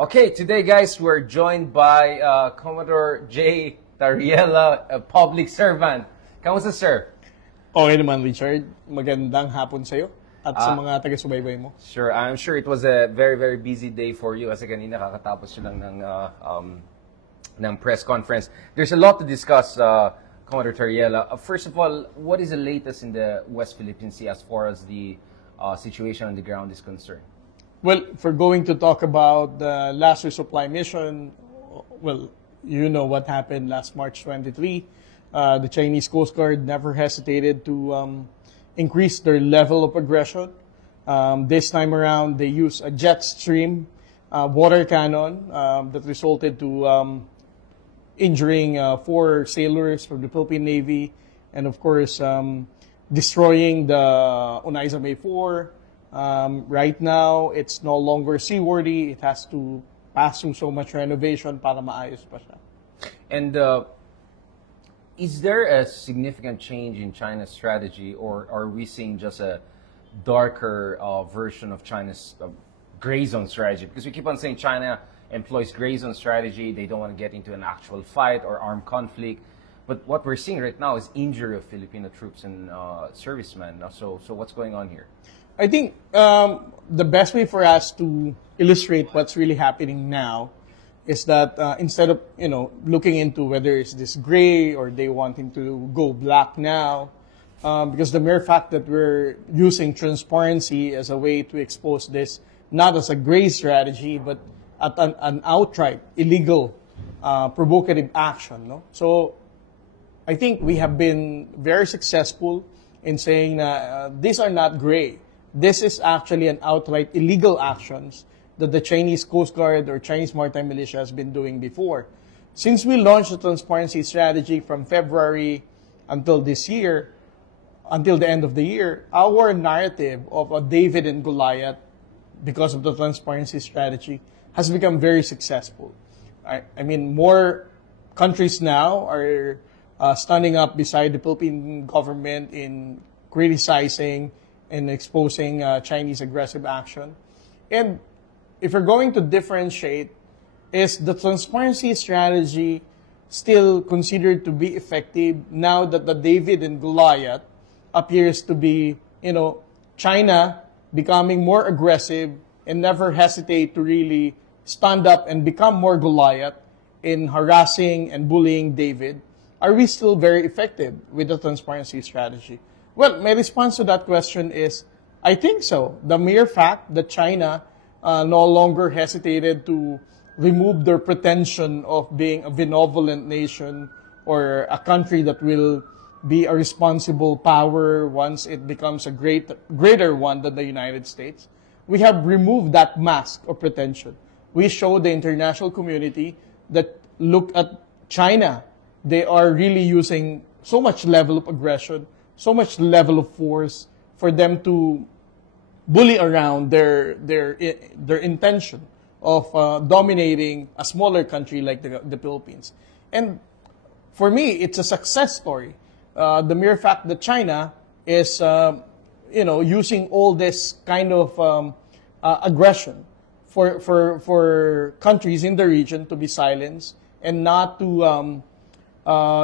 Okay, today guys, we're joined by Commodore J. Tariela, a public servant. Kamusta, sir? Okay naman, Richard. Magandang hapon sa'yo at sa mga taga-subaybay mo. Sure, I'm sure it was a very, very busy day for you kasi kanina kakatapos nyo lang ng press conference. There's a lot to discuss, Commodore Tariela. First of all, what is the latest in the West Philippine Sea as far as the situation on the ground is concerned? Well, if we're going to talk about the last resupply mission, well, you know what happened last March 23. The Chinese Coast Guard never hesitated to increase their level of aggression. This time around, they used a jet stream water cannon that resulted to injuring 4 sailors from the Philippine Navy and, of course, destroying the Onaiza May 4. Right now, it's no longer seaworthy. It has to pass through so much renovation para maayos pa siya. And is there a significant change in China's strategy, or are we seeing just a darker version of China's gray zone strategy? Because we keep on saying China employs gray zone strategy. They don't want to get into an actual fight or armed conflict. But what we're seeing right now is injury of Filipino troops and servicemen. So what's going on here? I think the best way for us to illustrate what's really happening now is that instead of looking into whether it's this gray or they wanting to go black now, because the mere fact that we're using transparency as a way to expose this not as a gray strategy but at an outright illegal provocative action. No? So I think we have been very successful in saying that these are not gray. This is actually an outright illegal actions that the Chinese Coast Guard or Chinese Maritime Militia has been doing before. Since we launched the transparency strategy from February until this year, until the end of the year, our narrative of a David and Goliath, because of the transparency strategy, has become very successful. I mean, more countries now are standing up beside the Philippine government in criticizing and exposing Chinese aggressive action. And if we're going to differentiate, is the transparency strategy still considered to be effective now that the David and Goliath appears to be, China becoming more aggressive and never hesitate to really stand up and become more Goliath in harassing and bullying David? Are we still very effective with the transparency strategy? Well, my response to that question is, I think so. The mere fact that China no longer hesitated to remove their pretension of being a benevolent nation or a country that will be a responsible power once it becomes a greater one than the United States. We have removed that mask of pretension. We show the international community that look at China. They are really using so much level of aggression, so much level of force for them to bully around their intention of dominating a smaller country like the Philippines. And for me, it's a success story. The mere fact that China is, using all this kind of aggression for countries in the region to be silenced and not to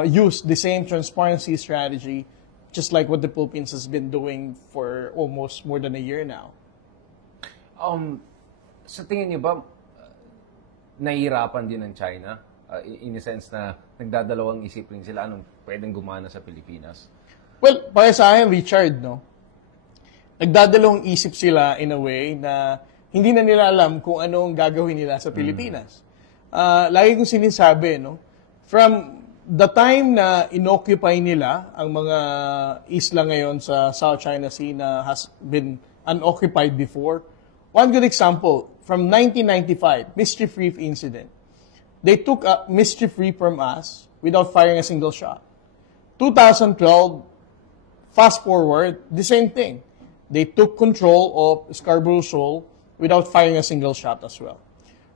use the same transparency strategy, just like what the Philippines has been doing for almost more than a year now. Sa tingin niyo ba, nahihirapan din ng China? In a sense na nagdadalawang isip rin sila anong pwedeng gumana sa Pilipinas? Well, para sa akin, Richard, nagdadalawang isip sila in a way na hindi na nila alam kung anong gagawin nila sa Pilipinas. Lagi kong sinasabi, from the time na inoccupy nila ang mga isla ngayon sa South China Sea na has been unoccupied before, one good example, from 1995, Mischief Reef incident. They took Mischief Reef from us without firing a single shot. 2012, fast forward, the same thing. They took control of Scarborough Shoal without firing a single shot as well.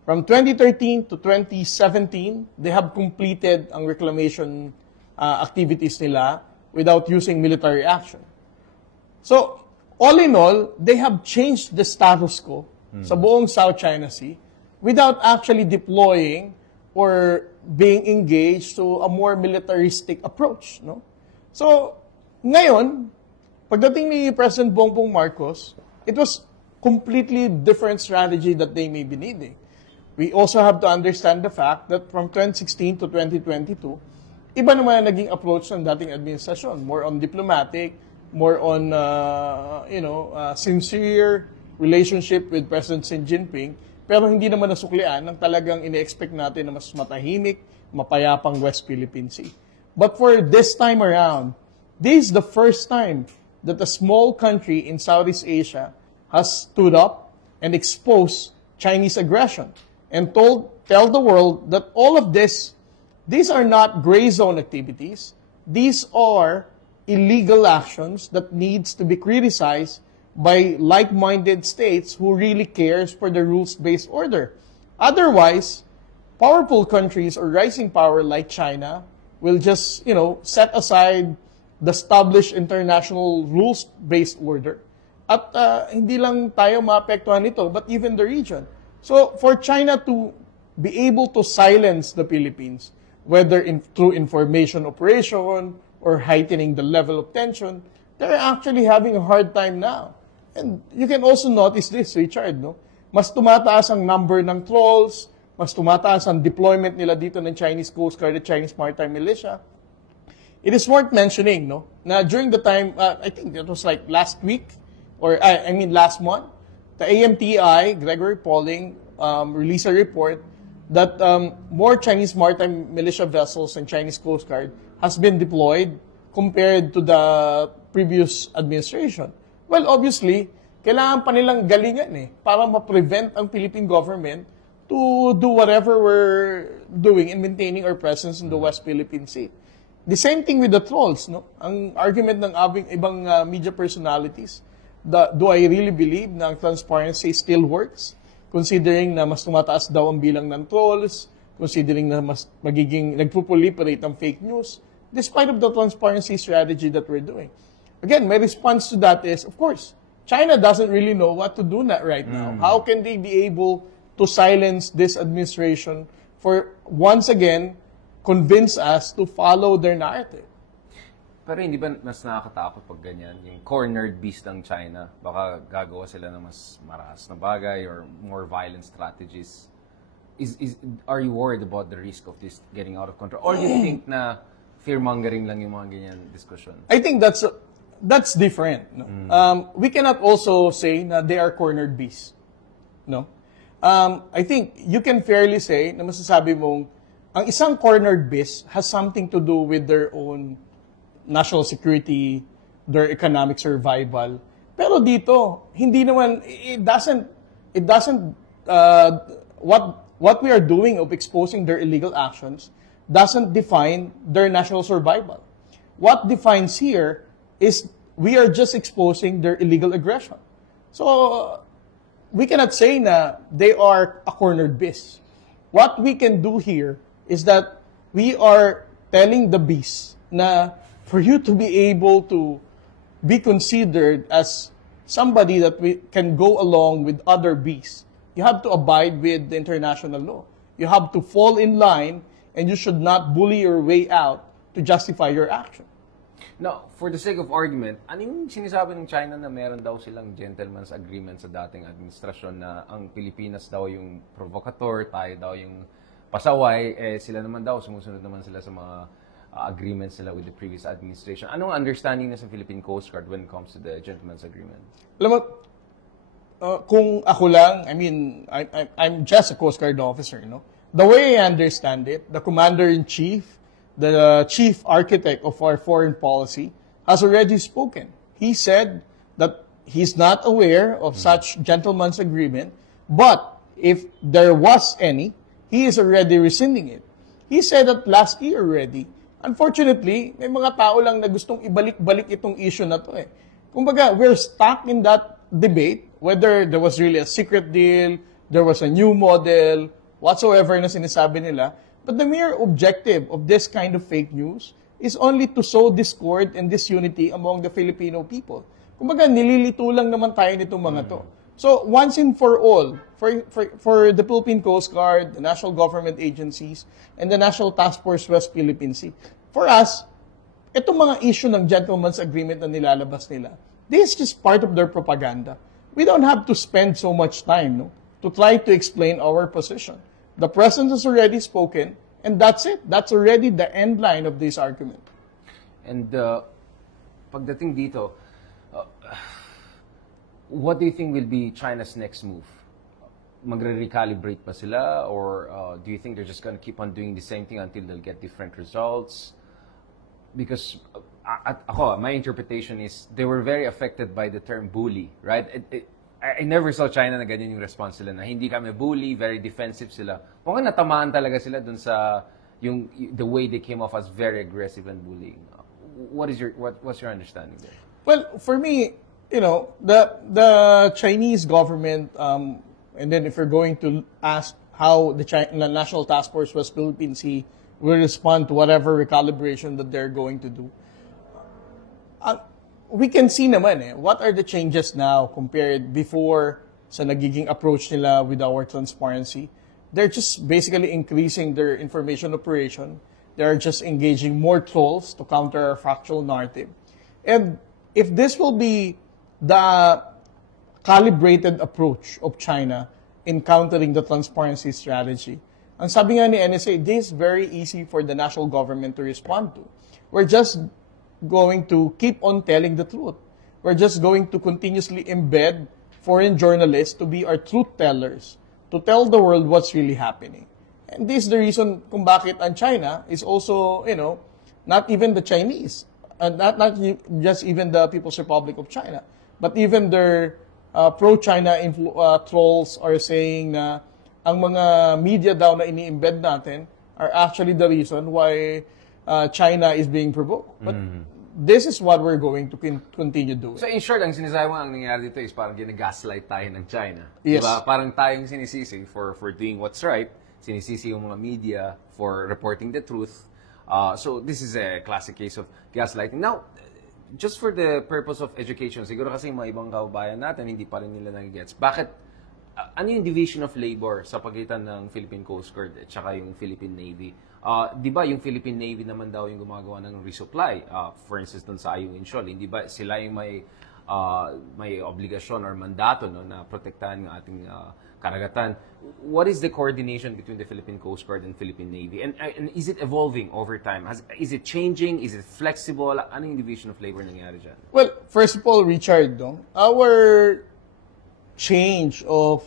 From 2013 to 2017, they have completed ang reclamation activities nila without using military action. So, all in all, they have changed the status quo sa buong South China Sea without actually deploying or being engaged to a more militaristic approach. No? So, ngayon, pagdating ni President Bongbong Marcos, it was completely different strategy that they may be needing. We also have to understand the fact that from 2016 to 2022, iba naman ang naging approach ng dating administrasyon. More on diplomatic, more on, sincere relationship with President Xi Jinping, pero hindi naman nasuklian ng talagang ine-expect natin na mas matahimik, mapayapang West Philippine Sea. But for this time around, this is the first time that a small country in Southeast Asia has stood up and exposed Chinese aggression and tell the world that all of these are not gray zone activities. These are illegal actions that needs to be criticized by like-minded states who really cares for the rules-based order. Otherwise, powerful countries or rising power like China will just, set aside the established international rules-based order. At hindi lang tayo maapektuhan nito, but even the region. So, for China to be able to silence the Philippines, whether through information operation or heightening the level of tension, they're actually having a hard time now. And you can also notice this, Richard, no? Mas tumataas ang number ng trolls, mas tumataas ang deployment nila dito ng Chinese Coast Guard at Chinese Maritime Militia. It is worth mentioning, no, na during the time, I think it was like last week, or last month, the AMTI, Gregory Pauling, released a report that more Chinese Maritime Militia vessels and Chinese Coast Guard has been deployed compared to the previous administration. Well, obviously, kailangan pa nilang galingan para ma-prevent ang Philippine government to do whatever we're doing in maintaining our presence in the West Philippine Sea. The same thing with the trolls, no? Ang argument ng ibang media personalities, do I really believe na ang transparency still works? Considering na mas tumataas daw ang bilang ng trolls, considering na mas magiging nagpo-proliferate ang fake news, despite of the transparency strategy that we're doing. Again, my response to that is, of course, China doesn't really know what to do right now. How can they be able to silence this administration for, once again, convince us to follow their narrative? Pero hindi ba mas nakakatakot pag ganyan? Yung cornered beast ng China, baka gagawa sila ng mas marahas na bagay or more violent strategies. Are you worried about the risk of this getting out of control? Or do you think na fear-mongering lang yung mga ganyan discussion? I think that's different. No? We cannot also say na they are cornered beasts. No? I think you can fairly say na masasabi mong ang isang cornered beast has something to do with their own national security, their economic survival. Pero dito, hindi naman, what we are doing of exposing their illegal actions doesn't define their national survival. What defines here is we are just exposing their illegal aggression. So, we cannot say na they are a cornered beast. What we can do here is that we are telling the beast na for you to be able to be considered as somebody that we can go along with other beasts, you have to abide with the international law. You have to fall in line, and you should not bully your way out to justify your action. Now, for the sake of argument, ano yung sinasabi ng China na meron daw silang gentleman's agreement sa dating administrasyon na ang Pilipinas daw yung provocateur, tayo daw yung pasaway, sila naman daw, sumusunod naman sila sa mga agreements nila with the previous administration. Anong understanding na sa Philippine Coast Guard when it comes to the gentleman's agreement? Alam mo, kung ako lang, I'm just a Coast Guard officer, no? The way I understand it, the Commander-in-Chief, the Chief Architect of our foreign policy, has already spoken. He said that he's not aware of such gentleman's agreement, but if there was any, he is already rescinding it. He said that last year already. Unfortunately, may mga tao lang na gustong ibalik-balik itong issue na to Kumbaga, we're stuck in that debate, whether there was really a secret deal, there was a new model, whatsoever na sinasabi nila. But the mere objective of this kind of fake news is only to sow discord and disunity among the Filipino people. Kumbaga, nililito lang naman tayo nitong mga to. So once and for all, for the Philippine Coast Guard, the national government agencies, and the National Task Force West Philippine Sea, for us, itong mga issue ng gentleman's agreement na nilalabas nila, this is just part of their propaganda. We don't have to spend so much time, no, to try to explain our position. The President has already spoken, and that's it. That's already the end line of this argument. And pagdating dito, what do you think will be China's next move? Magre-recalibrate pa sila? Or do you think they're just going to keep on doing the same thing until they'll get different results? Because my interpretation is they were very affected by the term bully, right? I never saw China na ganyan yung response sila na hindi kami bully, very defensive sila. Mukhang natamaan talaga sila dun sa the way they came off as very aggressive and bullying. What's your understanding there? Well, for me, the Chinese government, and then if you're going to ask how the National Task Force West Philippine Sea will respond to whatever recalibration that they're going to do, we can see naman what are the changes now compared before sa nagiging approach nila with our transparency. They're just basically increasing their information operation. They're just engaging more trolls to counter our factual narrative. And if this will be the calibrated approach of China in countering the transparency strategy, ang sabi nga ni NSA, this is very easy for the national government to respond to. We're just going to keep on telling the truth. We're just going to continuously embed foreign journalists to be our truth tellers, to tell the world what's really happening. And this is the reason kung bakit ang China is also, not even the Chinese, not just even the People's Republic of China, but even their pro-China trolls are saying na ang mga media daw na ini-embed natin are actually the reason why China is being provoked. But this is what we're going to continue doing. So in short, ang sinasabi mo, ang nangyayari dito is parang gina-gaslight tayo ng China. Yes. Diba? Parang tayong sinisisi for doing what's right, sinisisi yung mga media for reporting the truth. So this is a classic case of gaslighting. Now, just for the purpose of education, siguro kasi mga ibang kababayan natin, hindi pa rin nila nagigets. Bakit, ano yung division of labor sa pagitan ng Philippine Coast Guard at saka yung Philippine Navy? Di ba yung Philippine Navy naman daw yung gumagawa ng resupply? For instance, dun sa Ayungin Shoal, hindi ba sila yung may obligasyon or mandato na protektahan ng ating karagatan? What is the coordination between the Philippine Coast Guard and Philippine Navy? And is it evolving over time? Is it changing? Is it flexible? Ano yung division of labor nangyari dyan? Well, first of all, Richard, our change of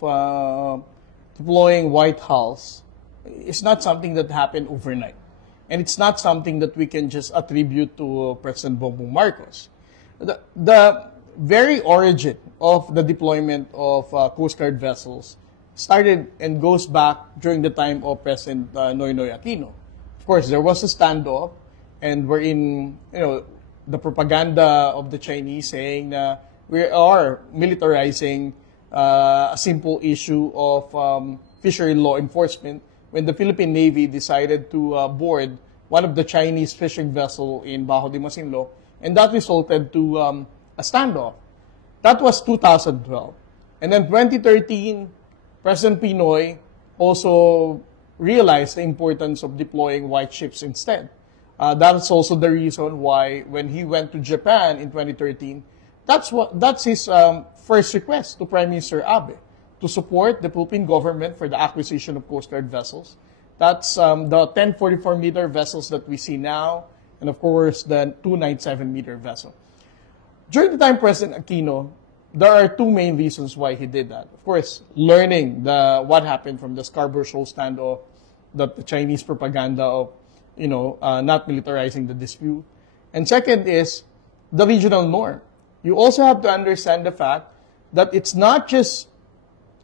deploying White House is not something that happened overnight. And it's not something that we can just attribute to President Bongbong Marcos. The very origin of the deployment of Coast Guard vessels started and goes back during the time of President Noynoy Aquino. Of course, there was a standoff, and we're in, the propaganda of the Chinese saying that we are militarizing a simple issue of fishery law enforcement when the Philippine Navy decided to board one of the Chinese fishing vessel in Bajo de Masinloc, and that resulted to a standoff. That was 2012. And then 2013, President Pinoy also realized the importance of deploying white ships instead. That's also the reason why when he went to Japan in 2013, that's his first request to Prime Minister Abe, to support the Philippine government for the acquisition of Coast Guard vessels. That's the 1044-meter vessels that we see now, and of course the 297-meter vessel. During the time President Aquino, there are two main reasons why he did that. Of course, learning what happened from the Scarborough Shoal standoff, the Chinese propaganda of, not militarizing the dispute. And second is the regional norm. You also have to understand the fact that it's not just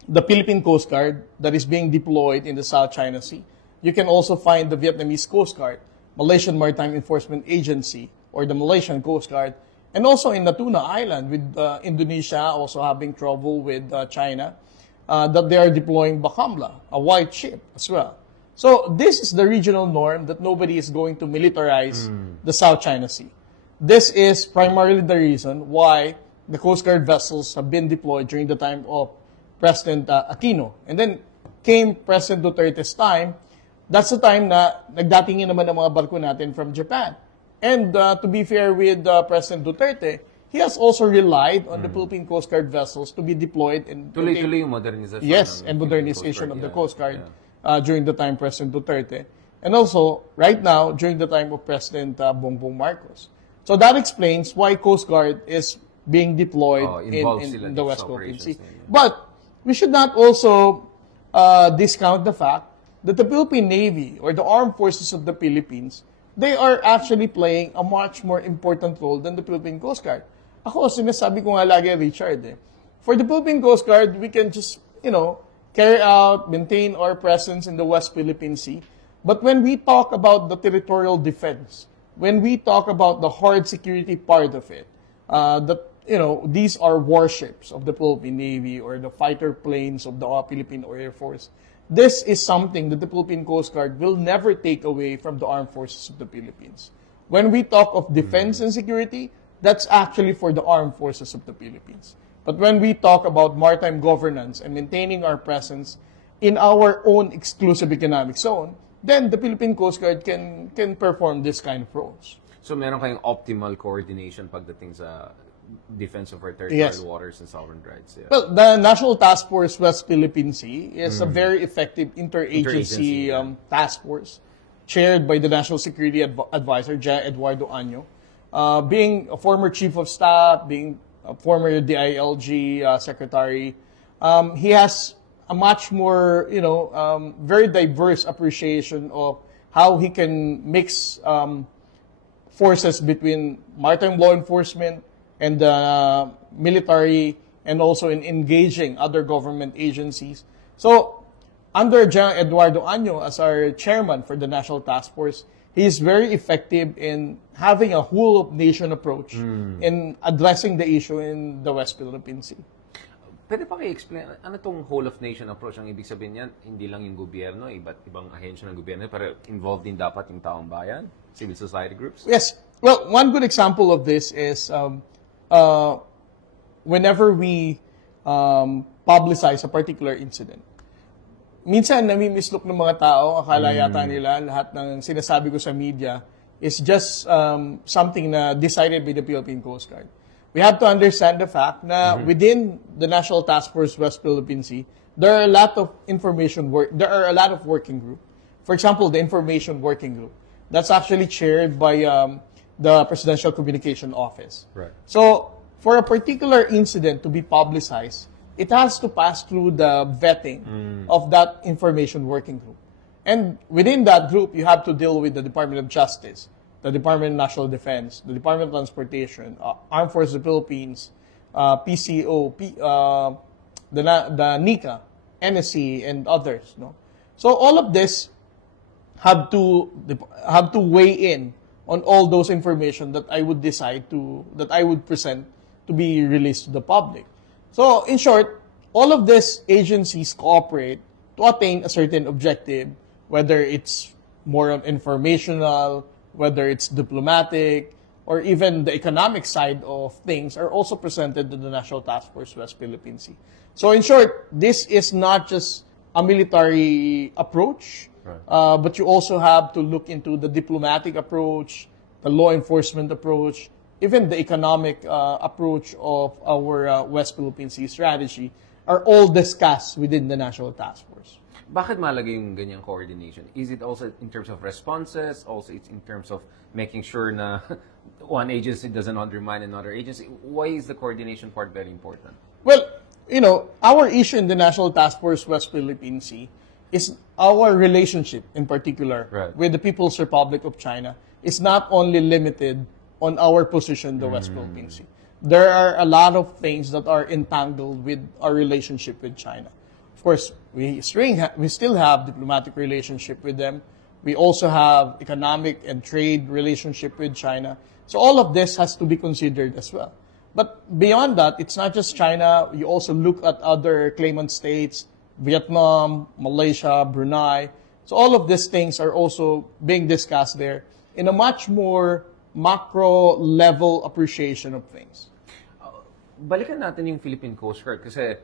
the Philippine Coast Guard that is being deployed in the South China Sea. You can also find the Vietnamese Coast Guard, Malaysian Maritime Enforcement Agency, or the Malaysian Coast Guard, and also in Natuna Island with Indonesia also having trouble with China, that they are deploying Bakamla, a white ship as well. So this is the regional norm that nobody is going to militarize the South China Sea. This is primarily the reason why the Coast Guard vessels have been deployed during the time of President Aquino. And then came President Duterte's time. That's the time na nagdatingin naman ang mga barko natin from Japan. And to be fair with President Duterte, he has also relied on the Philippine Coast Guard vessels to be deployed and Tuloy-tuloy yung modernization. yes, and modernization of the Coast Guard during the time President Duterte. And also, right now, during the time of President Bongbong Marcos. So that explains why Coast Guard is being deployed in the West Philippine Sea. But we should not also discount the fact that the Philippine Navy or the armed forces of the Philippines, they are actually playing a much more important role than the Philippine Coast Guard. Ako, sinasabi ko nga lagi, Richard, for the Philippine Coast Guard, we can just, carry out, maintain our presence in the West Philippine Sea. But when we talk about the territorial defense, when we talk about the hard security part of it, these are warships of the Philippine Navy or the fighter planes of the Philippine Air Force. This is something that the Philippine Coast Guard will never take away from the armed forces of the Philippines. When we talk of defense and security, that's actually for the armed forces of the Philippines. But when we talk about maritime governance and maintaining our presence in our own exclusive economic zone, then the Philippine Coast Guard can perform this kind of roles. So meron kayong optimal coordination pagdating sa defense of our territorial waters and sovereign rights. Yeah. Well, the National Task Force West Philippine Sea is a very effective interagency task force chaired by the National Security Advisor, J. Eduardo Año. Being a former Chief of Staff, being a former DILG Secretary, he has a much more, very diverse appreciation of how he can mix forces between maritime law enforcement and the military, and also in engaging other government agencies. So, under General Eduardo Año as our chairman for the National Task Force, he is very effective in having a whole-of-nation approach in addressing the issue in the West Philippine Sea. Pwede pa kayo-explain, ano tong whole-of-nation approach? Ang ibig sabihin niyan, hindi lang yung gobyerno, iba't ibang ahensya ng gobyerno, pero involved din dapat yung taong bayan, civil society groups? Yes. Well, one good example of this is whenever we publicize a particular incident, minsan nami-mislook ng mga tao, akala yata nila lahat ng sinasabi ko sa media is just something na decided by the Philippine Coast Guard. We have to understand the fact na within the National Task Force West Philippine Sea, there are a lot of working group. For example, the Information Working Group. That's actually chaired by the Presidential Communication Office. Right. So, for a particular incident to be publicized, it has to pass through the vetting of that Information Working Group. And within that group, you have to deal with the Department of Justice, the Department of National Defense, the Department of Transportation, Armed Forces of the Philippines, PCO, the NICA, NSC, and others. No? So all of this have to weigh in on all those information that I would present to be released to the public. So in short, all of these agencies cooperate to attain a certain objective, whether it's more informational, whether it's diplomatic, or even the economic side of things are also presented to the National Task Force West Philippine Sea. So in short, this is not just a military approach, but you also have to look into the diplomatic approach, the law enforcement approach, even the economic approach of our West Philippine Sea strategy are all discussed within the National Task Force. Bakit mahalaga yung ganyang coordination? Is it also in terms of responses? Also, it's in terms of making sure na one agency doesn't undermine another agency? Why is the coordination part very important? Well, our issue in the National Task Force West Philippine Sea is our relationship, in particular, with the People's Republic of China, is not only limited on our position in the West Philippine Sea. There are a lot of things that are entangled with our relationship with China. Of course, we still have diplomatic relationship with them. We also have economic and trade relationship with China. So all of this has to be considered as well. But beyond that, it's not just China. You also look at other claimant states, Vietnam, Malaysia, Brunei. So all of these things are also being discussed there in a much more macro-level appreciation of things. Balikan natin yung Philippine Coast Guard kasi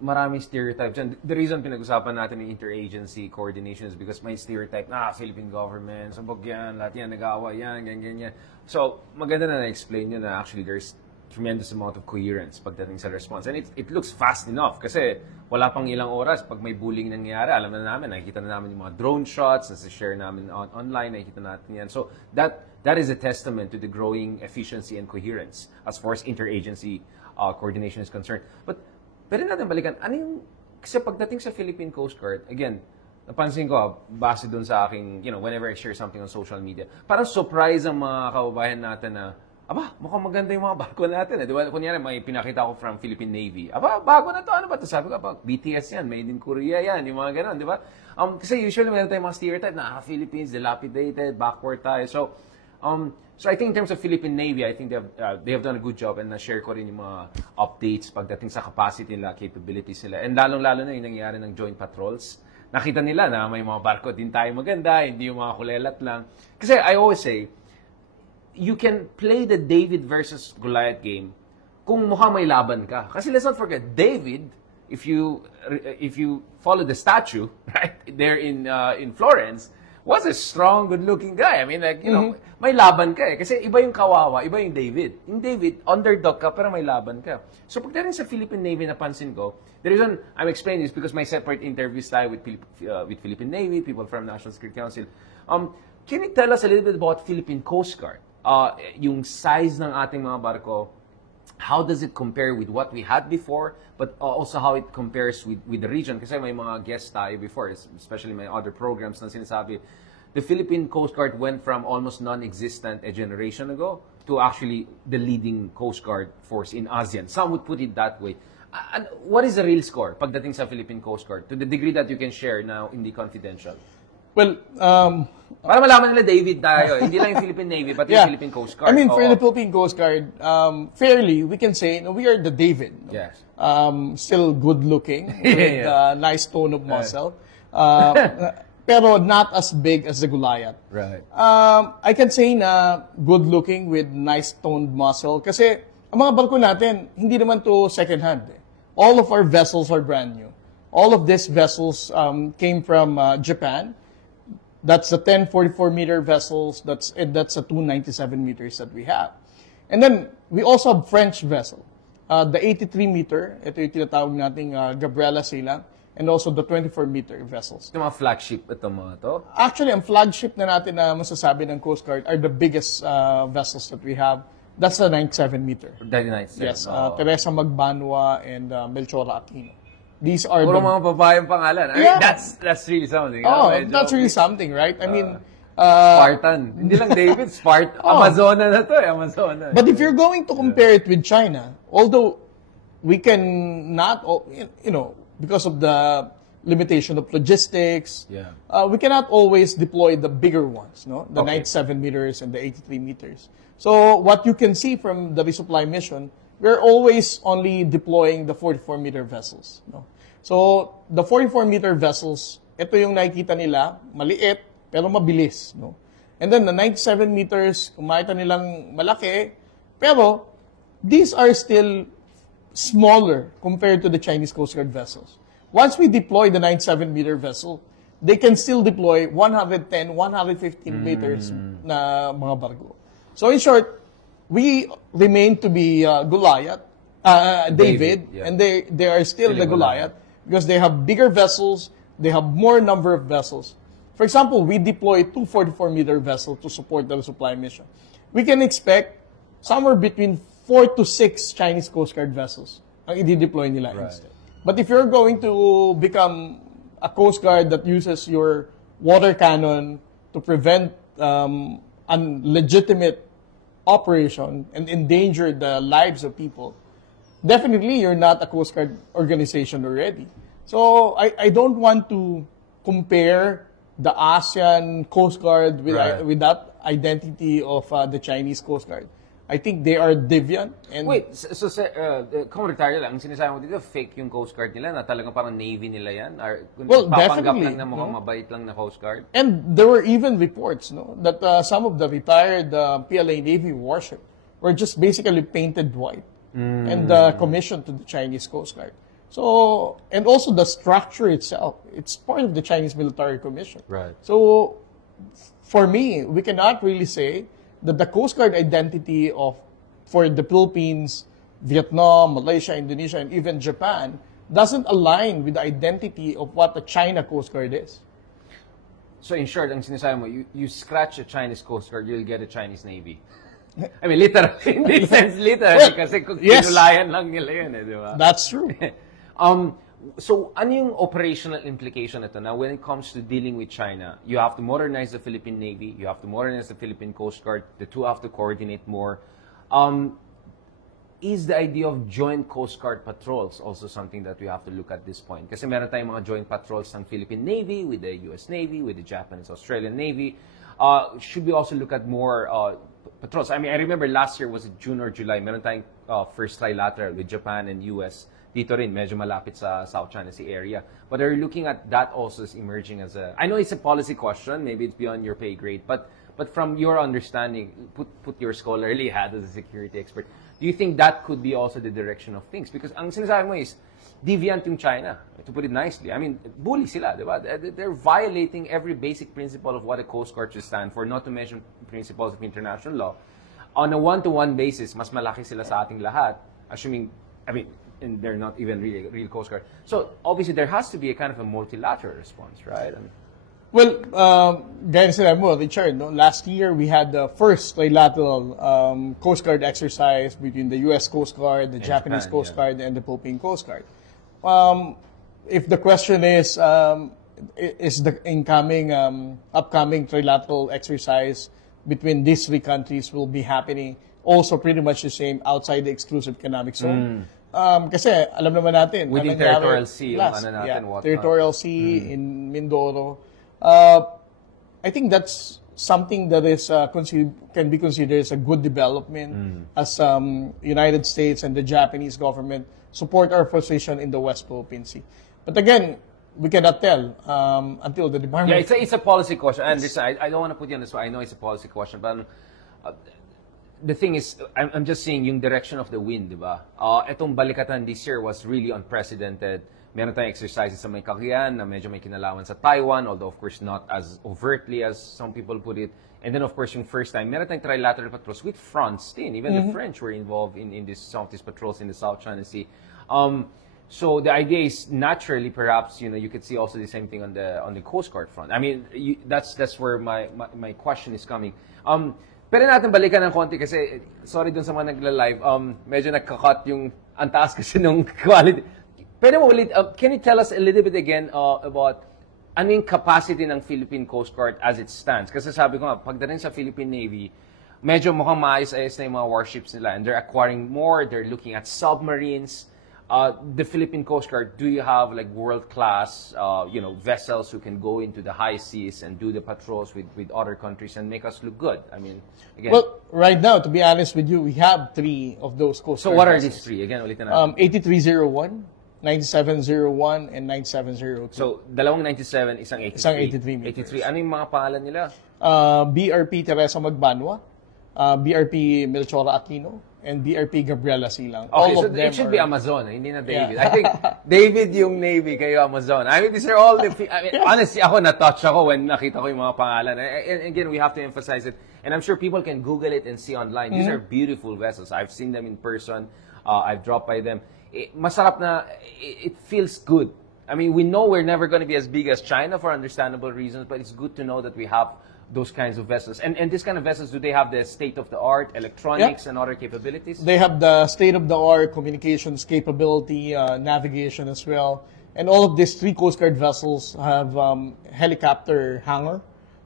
maraming stereotypes. And the reason pinag-usapan natin yung interagency coordination is because may stereotype na Philippine government, sabog yan, lahat yan, nag-aawa yan, ganyan. So, maganda na na-explain nyo na actually there's tremendous amount of coherence pagdating sa response. And it looks fast enough kasi wala pang ilang oras pag may bullying nangyayari. Alam na namin, nakikita na namin yung mga drone shots, nasa-share namin online, nakikita natin yan. So that is a testament to the growing efficiency and coherence as far as interagency coordination is concerned. But pwede natin balikan, ano yung, kasi pagdating sa Philippine Coast Guard, again, napansin ko, base dun sa aking, whenever I share something on social media, parang surprise ang mga kababayan natin na, aba, mukhang maganda yung mga barko natin. Di ba? Kunyari, may pinakita ko from Philippine Navy. Aba, bago na to. Ano ba to? Sabi ko, BTS yan. Made in Korea yan. Yung mga ganun, di ba? Kasi usually, meron tayong mga stereotype na Philippines, dilapidated, backward tayo. So I think in terms of Philippine Navy, I think they have done a good job and na-share ko rin yung mga updates pagdating sa capacity nila, capabilities nila. And lalong-lalo na yung nangyayari ng joint patrols. Nakita nila na may mga barko din tayo maganda, hindi yung mga kulelat lang. Kasi I always say, you can play the David versus Goliath game kung mukhang may laban ka. Kasi let's not forget, David, if you follow the statue, right, there in Florence, was a strong, good-looking guy. I mean, like, may laban ka eh. Kasi iba yung kawawa, iba yung David. Yung David, underdog ka, pero may laban ka. So pagdating sa Philippine Navy, napansin ko, the reason I'm explaining this because my separate interviews tayo with Philippine Navy, people from National Security Council. Can you tell us a little bit about Philippine Coast Guard? Yung size ng ating mga barko, how does it compare with what we had before, but also how it compares with the region? Kasi may mga guests tayo before, especially my other programs na sinasabi, the Philippine Coast Guard went from almost non-existent a generation ago to actually the leading Coast Guard force in ASEAN. Some would put it that way. And what is the real score pagdating sa Philippine Coast Guard, to the degree that you can share now in the confidential? Well, para malaman nila David tayo. Hindi lang yung Philippine Navy, but yung Philippine Coast Guard. I mean, for the Philippine Coast Guard, fairly, we can say, we are the David. No? Yes. Still good-looking, with a nice tone of muscle. Pero not as big as the Goliath. Right. I can say na good-looking with nice toned muscle. Kasi, ang mga barko natin, hindi naman to second-hand. Eh. All of our vessels are brand new. All of these vessels came from Japan. That's the 1044-meter vessels. That's a 297 meters that we have. And then, we also have French vessel. The 83-meter, ito yung tinatawag nating Gabriela Sila, and also the 24-meter vessels. Yung mga flagship ito mga to? Actually, ang flagship na natin na masasabi ng Coast Guard are the biggest vessels that we have. That's the 97-meter. The 97? Yes, Teresa Magbanwa and Melchora Aquino. These are puro mga babaeng pangalan. I mean, that's really something. That's really something, right? I mean, Spartan. Hindi lang David, Amazona na to, Amazona. But if you're going to compare it with China, although we can not, because of the limitation of logistics, we cannot always deploy the bigger ones, no? The 97 meters and the 83 meters. So what you can see from the resupply mission, we're always only deploying the 44-meter vessels. No? So, the 44-meter vessels, ito yung nakikita nila, maliit, pero mabilis. No? And then, the 97 meters, kung makita nilang malaki, pero, these are still smaller compared to the Chinese Coast Guard vessels. Once we deploy the 97-meter vessel, they can still deploy 110, 115 meters na mga barko. So, in short, we remain to be Goliath, David, and they are still the Goliath because they have bigger vessels, they have more number of vessels. For example, we deploy two 44-meter vessels to support the supply mission. We can expect somewhere between 4 to 6 Chinese Coast Guard vessels ang i-deploy nila instead. But if you're going to become a Coast Guard that uses your water cannon to prevent unlegitimate operation and endanger the lives of people, definitely you're not a Coast Guard organization already. So I don't want to compare the ASEAN Coast Guard with that identity of the Chinese Coast Guard. I think they are deviant. And wait, so commentary lang, ang sinasabi mo dito, fake yung Coast Guard nila, na talagang parang Navy nila yan? Well, papanggap definitely. lang na mukhang mabait lang na Coast Guard? And there were even reports that some of the retired PLA Navy warship were just basically painted white and commissioned to the Chinese Coast Guard. So, and also the structure itself, it's part of the Chinese Military Commission. Right. So, for me, we cannot really say that the Coast Guard identity for the Philippines, Vietnam, Malaysia, Indonesia, and even Japan doesn't align with the identity of what the China Coast Guard is. So in short, ang sinasabi mo, you scratch a Chinese Coast Guard, you'll get a Chinese Navy. I mean, literally, in this sense, literally, kasi yes. kinulayan lang nila yun, di ba? That's true. So, ano yung operational implication nito? Now, when it comes to dealing with China, you have to modernize the Philippine Navy, you have to modernize the Philippine Coast Guard, the two have to coordinate more. Is the idea of joint Coast Guard patrols also something that we have to look at this point? Kasi meron tayong mga joint patrols ng Philippine Navy with the US Navy, with the Japanese, Australian Navy. Should we also look at more patrols? I mean, I remember last year, was it June or July, meron tayong first trilateral with Japan and US. Dito rin, medyo malapit sa South China Sea area. But are you looking at that also as emerging as a... I know it's a policy question, maybe it's beyond your pay grade, but from your understanding, put your scholarly hat as a security expert, do you think that could be also the direction of things? Because ang sinasabi mo is, deviant yung China, to put it nicely. I mean, bully sila, di ba? They're violating every basic principle of what a Coast Guard should stand for, not to mention principles of international law. On a one-to-one basis, mas malaki sila sa ating lahat, assuming, I mean, and they're not even really real Coast Guard. So, obviously, there has to be a kind of a multilateral response, right? I mean, well, gaya sila mo, Richard, no? Last year we had the first trilateral Coast Guard exercise between the U.S. Coast Guard, the Japanese Japan, Coast yeah. Guard, and the Philippine Coast Guard. If the question is the upcoming trilateral exercise between these three countries will be happening also pretty much the same outside the exclusive economic zone? Kasi alam naman natin within territorial sea, yung ano natin, what territorial sea in Mindoro. I think that's something that is can be considered as a good development as United States and the Japanese government support our position in the West Philippine Sea. But again, we cannot tell until the department. Yeah, it's a policy question. I understand. I don't want to put you on the spot. I know it's a policy question, but the thing is, I'm just saying yung direction of the wind, di ba? Etong balikatan this year was really unprecedented. Meron tayong exercises sa may Cagayan na medyo may kinalaman sa Taiwan, although of course not as overtly as some people put it. And then of course yung first time, meron tayong trilateral patrols with France din. Even the French were involved in some of these patrols in the South China Sea. So the idea is naturally, perhaps, you could see also the same thing on the Coast Guard front. I mean, that's where my question is coming. Pero natin balikan ng konti kasi, sorry dun sa mga nagla-live, medyo nagka-cut yung, ang taas kasi nung quality. Pero ulit, can you tell us a little bit again about ano yung capacity ng Philippine Coast Guard as it stands? Kasi sabi ko nga, pagdating sa Philippine Navy, medyo mukhang maayos-ayos na yung mga warships nila and they're acquiring more, they're looking at submarines. The Philippine Coast Guard, do you have like world-class, vessels who can go into the high seas and do the patrols with other countries and make us look good? I mean, again. Well, right now, to be honest with you, we have three of those Coast Guard. So what are vessels. these three? Again, ulitin natin. 8301, 9701, and 9702. So, dalawang 97, isang 83. Isang 83 meters. 83. Ano yung mga pangalan nila? BRP Teresa Magbanwa, BRP Melchora Aquino, and BRP Gabriela Silang. Okay, all so of them it should be Amazon, hindi na David. Yeah. I think David yung Navy, kayo Amazon. I mean, these are all the... honestly, ako na-touch ako when nakita ko yung mga pangalan. And again, we have to emphasize it. And I'm sure people can Google it and see online. These are beautiful vessels. I've seen them in person. I've dropped by them. Masarap na, it feels good. I mean, we know we're never going to be as big as China for understandable reasons, but it's good to know that we have those kinds of vessels. And these kind of vessels, do they have the state-of-the-art electronics and other capabilities? They have the state-of-the-art communications capability, navigation as well. And all of these three Coast Guard vessels have helicopter hangar.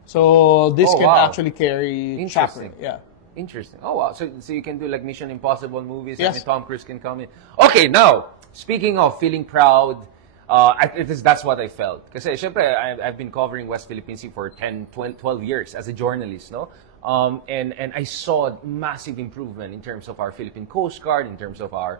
So this can actually carry Interesting. chaperone. Yeah. Interesting. Oh, wow. So you can do like Mission Impossible movies. Yes. I mean, Tom Cruise can come in. Okay, now, speaking of feeling proud, that's what I felt. Kasi, syempre, I've been covering West Philippine Sea for 10, 12 years as a journalist, no? And I saw massive improvement in terms of our Philippine Coast Guard, in terms of our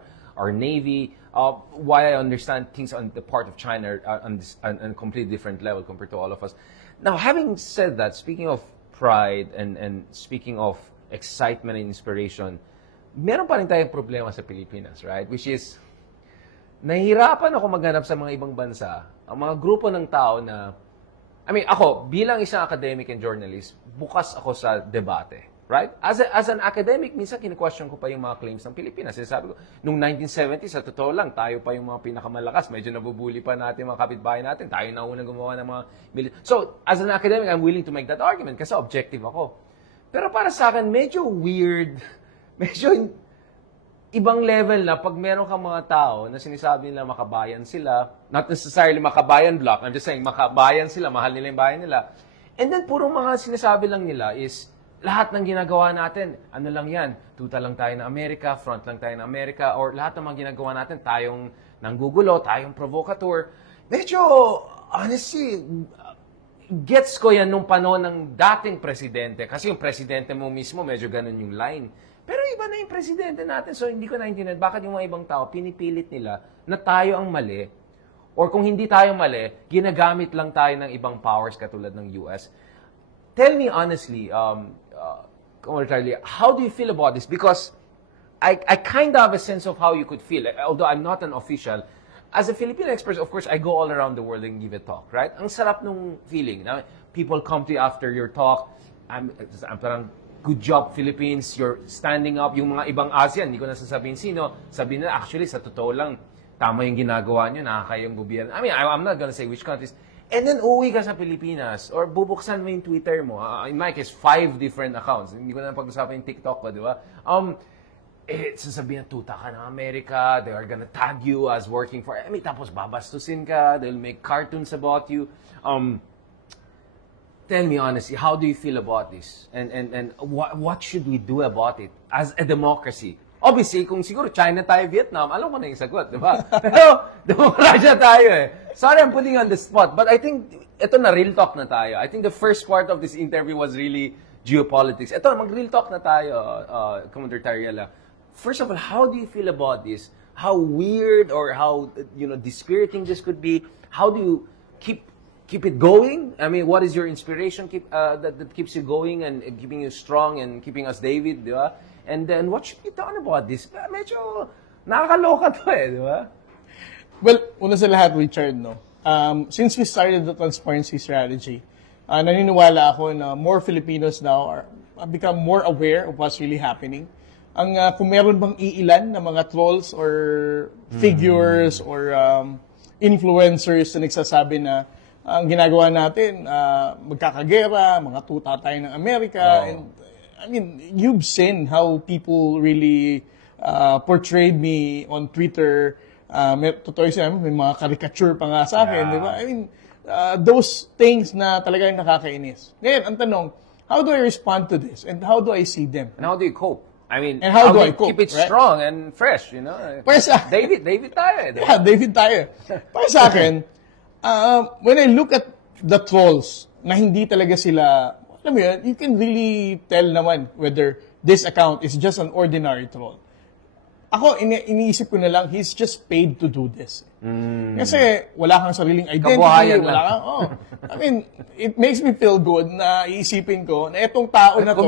Navy. Why I understand things on the part of China are on a completely different level compared to all of us. Now, having said that, speaking of pride and speaking of excitement and inspiration, meron pa rin tayong problema sa Pilipinas, right? Which is, nahihirapan ako maghanap sa mga ibang bansa, ang mga grupo ng tao na, ako, bilang isang academic and journalist, bukas ako sa debate. Right? As an academic, minsan kine-question ko pa yung mga claims ng Pilipinas. Sabi ko, nung 1970s, sa totoo lang, tayo pa yung mga pinakamalakas. Medyo nabubuli pa natin mga kapitbahay natin. Tayo na unang gumawa ng mga So, as an academic, I'm willing to make that argument kasi objective ako. Pero para sa akin, medyo weird, medyo ibang level na pag meron kang mga tao na sinasabi nila makabayan sila, not necessarily makabayan block, I'm just saying makabayan sila, mahal nila yung bayan nila. And then, puro mga sinasabi lang nila is, lahat ng ginagawa natin, ano lang yan, tuta lang tayo ng Amerika, front lang tayo ng Amerika, or lahat ng mga ginagawa natin, tayong nanggugulo, tayong provocateur. Medyo, honestly, gets ko yan nung panahon ng dating presidente. Kasi yung presidente mo mismo, medyo ganun yung line. Pero iba na yung presidente natin, so hindi ko naintindihan bakit yung mga ibang tao, pinipilit nila na tayo ang mali, or kung hindi tayo mali, ginagamit lang tayo ng ibang powers katulad ng US. Tell me honestly, Charlie, how do you feel about this? Because I kind of have a sense of how you could feel. Although I'm not an official, as a Filipino expert, of course, I go all around the world and give a talk, right? Ang sarap nung feeling. Now, people come to you after your talk. I'm parang, good job, Philippines. You're standing up. Yung mga ibang ASEAN, hindi ko na sasabihin sino. Sabihin nila, actually, sa totoo lang, tama yung ginagawa nyo, nakakayang gobyerno. I'm not gonna say which countries. And then, uuwi ka sa Pilipinas or bubuksan mo yung Twitter mo. In my case, 5 different accounts. Hindi ko na pag-usapan yung TikTok ko, di ba? Sasabihin na tuta ka ng Amerika, they are gonna tag you as working for... tapos babastusin ka, they'll make cartoons about you. Tell me honestly, how do you feel about this? And what should we do about it as a democracy? Obviously, kung siguro China tayo, Vietnam, alam ko na yung sagot, di ba? Pero, demokrasya tayo eh. Sorry, I'm putting you on the spot. But I think, ito na, real talk na tayo. I think the first part of this interview was really geopolitics. Ito, mag-real talk na tayo, Commander Tariela. First of all, how do you feel about this? How weird or how, dispiriting this could be? How do you keep it going? What is your inspiration that keeps you going and keeping you strong and keeping us David, di ba? And then, what should be done about this? Medyo nakakaloka to eh, di ba? Well, una sa lahat, Richard, no? Since we started the transparency strategy, naniniwala ako na more Filipinos now have become more aware of what's really happening. Kung meron bang iilan na mga trolls or figures or influencers na nagsasabi na ang ginagawa natin, magkakagera, mga tuta tayo ng Amerika, and you've seen how people really portrayed me on Twitter. Totoo siya, may mga caricature pa nga sa akin, di ba? Those things na talagang nakakainis. Ngayon, ang tanong, how do I respond to this? And how do I see them? And how do you cope? And how do I cope, keep it right? strong and fresh, David tayo eh. Yeah, David tayo. Para sa akin, when I look at the trolls na hindi talaga sila, alam mo yun, you can really tell naman whether this account is just an ordinary troll. Ako, iniisip ko na lang, he's just paid to do this. Kasi wala kang sariling identity. Kabuhayan wala kang, it makes me feel good na iisipin ko na itong tao na to,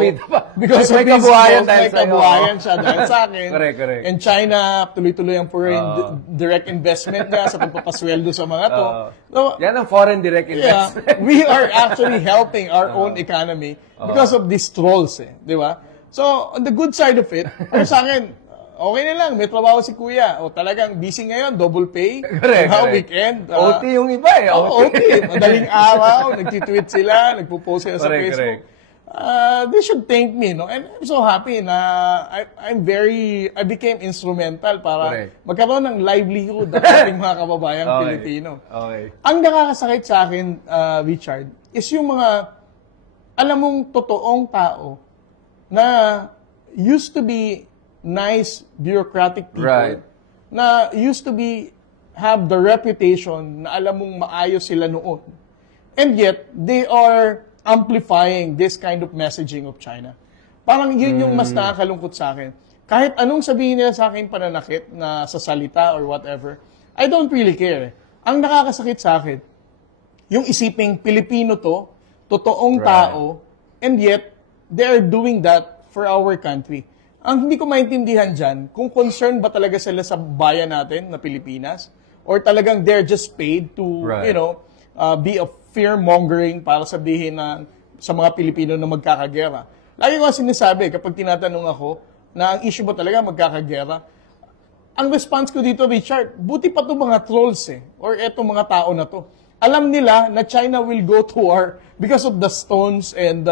because may of his kabuhayan may kabuhayan siya dahil sa akin. Correct. And China, tuloy-tuloy ang foreign direct investment niya sa pagpapasweldo sa mga to. So, yan ang foreign direct investment. we are actually helping our own economy because of these trolls, di ba? So, on the good side of it, sa akin, okay na lang, may trabaho si Kuya. O talagang busy ngayon, double pay. Correct. Weekend. OT yung iba eh. OT. Madaling araw, nagtitweet sila, nagpo-post sila sa Facebook. They should thank me, no? And I'm so happy na I became instrumental para magkaroon ng livelihood ng ating mga kababayang Pilipino. Okay. Ang nakakasakit sa akin, Richard, is yung mga, alam mong totoong tao na used to be nice bureaucratic people na used to have the reputation na alam mong maayos sila noon. And yet, they are amplifying this kind of messaging of China. Parang yun yung mas nakakalungkot sa akin. Kahit anong sabihin nila sa akin pananakit na sa salita or whatever, I don't really care. Ang nakakasakit sa akin, yung isiping Pilipino to, totoong tao, and yet, they are doing that for our country. Ang hindi ko maintindihan dyan, kung concerned ba talaga sila sa bayan natin na Pilipinas, or talagang they're just paid to, Right. be a fear-mongering para sabihin na sa mga Pilipino na magkakagera. Lagi ko nga sinasabi, kapag tinatanong ako, na ang issue ba talaga magkakagera, ang response ko dito, Richard, buti pa itong mga trolls or etong mga tao na to. Alam nila na China will go to war because of the stones and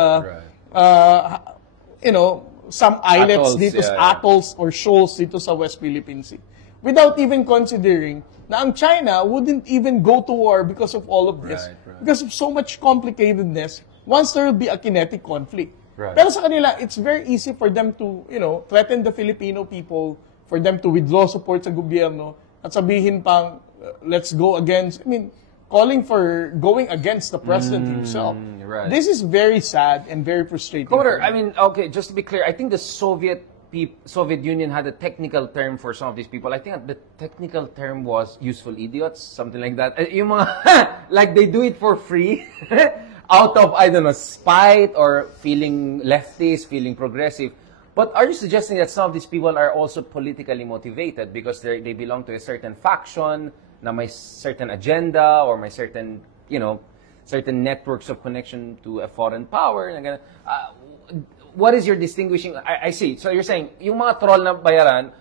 some islets Atolls, dito, yeah. atolls or shoals dito sa West Philippine Sea. Without even considering na ang China wouldn't even go to war because of all of this. Right. Because of so much complicatedness, once there will be a kinetic conflict. Right. Pero sa kanila, it's very easy for them to, threaten the Filipino people, for them to withdraw support sa gobyerno, at sabihin pang, let's go against, calling for going against the president himself. right. This is very sad and very frustrating. Coder, okay, just to be clear, I think the Soviet Union had a technical term for some of these people. I think the technical term was useful idiots, something like that. Yung mga, like they do it for free, out of, I don't know, spite or feeling leftist, feeling progressive. But are you suggesting that some of these people are also politically motivated because they belong to a certain faction, na may certain agenda, or may certain, certain networks of connection to a foreign power? What is your distinguishing? I see. So you're saying, yung mga troll na bayaran,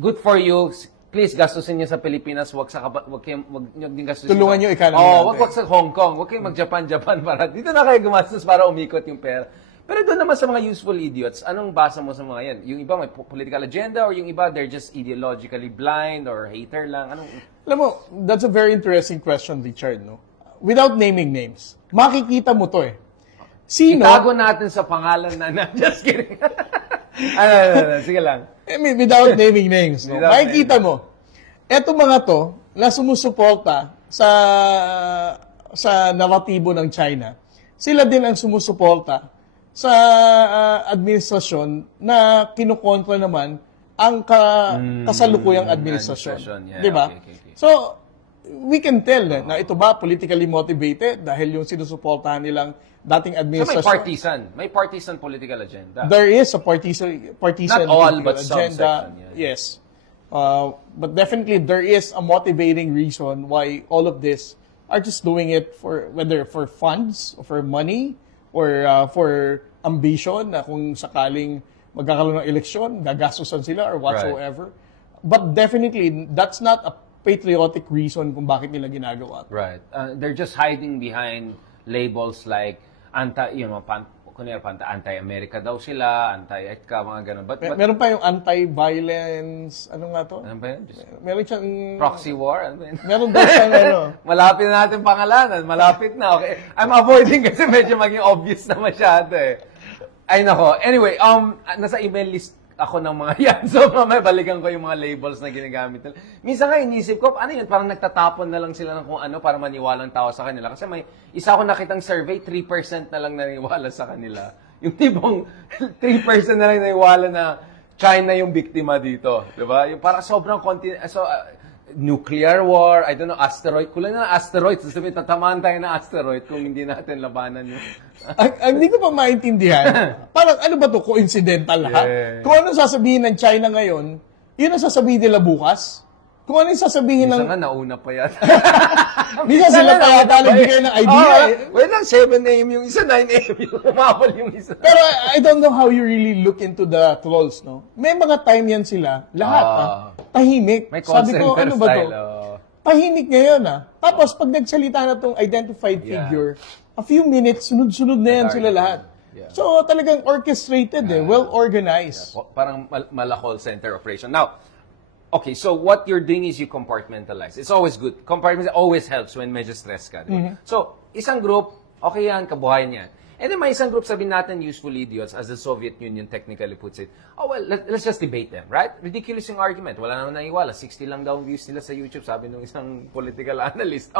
good for you, please gastusin niyo sa Pilipinas, wag niyo din gastusin. Tulungan niyo economy natin. Wag sa Hong Kong, wag kayong mag-Japan para dito na kayo gumastos para umikot yung pera. Pero doon naman sa mga useful idiots, anong basa mo sa mga yan? Yung iba may political agenda, or yung iba they're just ideologically blind or hater lang? Alam mo, that's a very interesting question, Richard, no? Without naming names, makikita mo to Sino? Itago natin sa pangalan na just kidding. Sige lang. Without naming names, no? Without Makikita mo. Eto mga to na sumusuporta sa naratibo ng China, sila din ang sumusuporta sa administrasyon na kinukontra naman ang kasalukuyang administrasyon. Yeah, di ba? okay. So, we can tell na ito ba politically motivated dahil yung sinusuportahan nilang dating So administrasyon. may partisan political agenda. There is a partisan Not all, political but some agenda. section, Yes. But definitely there is a motivating reason why all of this are just doing it whether for funds, or for money, or for ambition, na kung sakaling magkakaroon ng eleksyon, gagastusan sila or whatsoever. But definitely, that's not a patriotic reason kung bakit nila ginagawa. Right. They're just hiding behind labels like anti-America daw sila, anti-ETCA, mga ganun. But Meron pa yung anti-violence, ano nga to? ano ba yun? Meron siyang... Proxy war? Ano ba yun? Meron daw siyang Malapit na natin pangalanan. Malapit na. Okay. I'm avoiding kasi medyo maging obvious na masyado Ay nako. Anyway, nasa email list ako ng mga yan. So, mamaya balikan ko yung mga labels na ginagamit nila. Minsan nga, inisip ko, ano yun, parang nagtatapon na lang sila ng kung ano para maniwalang tao sa kanila. Kasi may isa ako nakitang survey, 3% na lang naniwala sa kanila. Yung tipong 3% na lang naniwala na China yung biktima dito. Diba? Yung parang sobrang nuclear war, I don't know, asteroid. Kulang na asteroid. So, sabihin, tatamaan tayo ng asteroid kung hindi natin labanan yung... Hindi ko pa maintindihan. Parang ano ba to? Coincidental lahat? Yeah. Kung ano sasabihin ng China ngayon, yun ang sasabihin nila bukas. Kung ano yung sasabihin Minsan ng... nga, nauna pa yata. Minsan sila pa yata nagbigay ng idea Wait lang, 7 a.m. yung isa, 9 a.m. yung umabol yung isa. Pero I don't know how you really look into the trolls, no? May mga time yan sila, lahat, tahimik. May call Sabi ko, center ano ba to? style, Tahimik ngayon, Tapos, pag nagsalita na tong identified figure, a few minutes, sunod-sunod na yan sila lahat. Yeah. So, talagang orchestrated, well-organized. Parang mala call center operation. Now, okay, so what you're doing is you compartmentalize. It's always good. Compartment always helps when medyo stress ka. Diba? So, isang group, okay yan, kabuhayan yan. And then may isang group, sabihin natin, useful idiots, as the Soviet Union technically puts it. Oh, well, let's just debate them, right? Ridiculous yung argument. Wala naman naiwala. 60 lang daw views nila sa YouTube, sabi nung isang political analyst.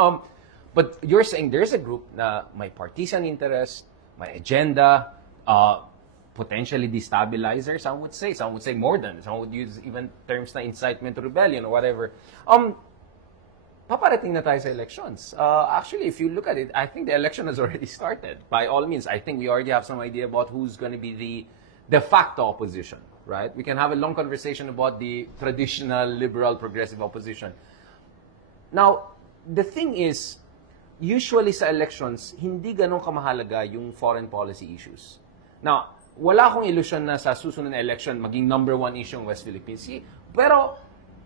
But you're saying there's a group na may partisan interest, may agenda, potentially destabilizer, some would say more than. Some would use even terms na incitement to rebellion or whatever. Paparating na tayo sa elections. Actually, if you look at it, I think the election has already started. By all means, I think we already have some idea about who's going to be the de facto opposition. right? We can have a long conversation about the traditional liberal progressive opposition. Now, the thing is, usually sa elections, hindi ganun kamahalaga yung foreign policy issues. Now, wala akong illusion na sa susunod na election, maging number one issue ng West Philippine Sea. Pero,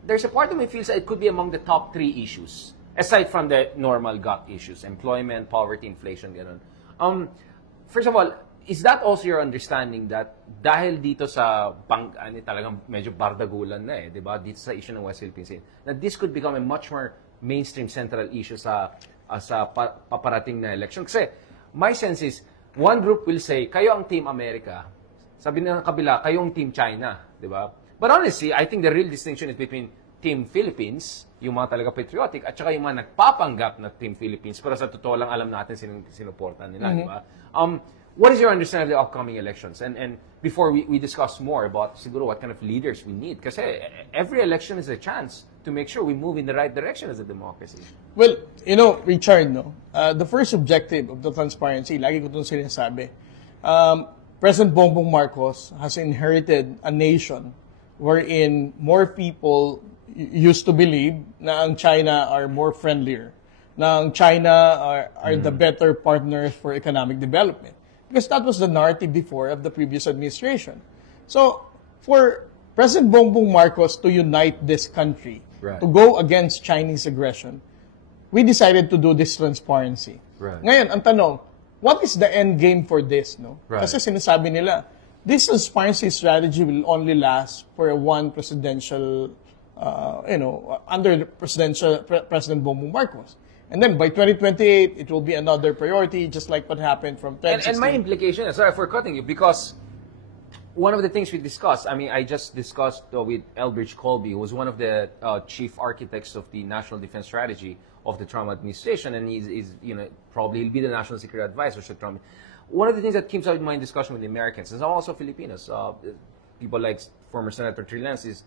there's a part of me feels that it could be among the top 3 issues. Aside from the normal gut issues, employment, poverty, inflation, ganun. First of all, is that also your understanding that dahil dito sa talagang medyo bardagulan na di ba? Dito sa issue ng West Philippine Sea, that this could become a much more mainstream central issue sa paparating na election. Kasi my sense is, one group will say, kayo ang Team America. Sabi ng kabila, kayo ang Team China, di ba? But honestly, I think the real distinction is between Team Philippines, yung mga talaga patriotic, at saka yung mga nagpapanggap na Team Philippines, pero sa totoo lang alam natin sinuportan nila, di ba? What is your understanding of the upcoming elections? And before we discuss more about siguro what kind of leaders we need, kasi every election is a chance to make sure we move in the right direction as a democracy. Well, Richard, the first objective of the transparency, lagi ko itong sinasabi, President Bongbong Marcos has inherited a nation wherein more people used to believe na ang China are more friendlier, na ang China are the better partners for economic development. Because that was the narrative before of the previous administration. So, for President Bongbong Marcos to unite this country, to go against Chinese aggression, we decided to do this transparency. Right. Ngayon, ang tanong, what is the end game for this? Right. Kasi sinasabi nila, this transparency strategy will only last for one presidential, under President Bongbong Marcos. And then by 2028, it will be another priority, just like what happened from 2016. And my implication, sorry for cutting you, because one of the things we discussed, I just discussed with Elbridge Colby, who was one of the chief architects of the National Defense Strategy of the Trump administration, and he's probably he'll be the National Security Advisor to Trump. One of the things that comes out in my discussion with the Americans, and also Filipinos, people like former Senator Trillanes, is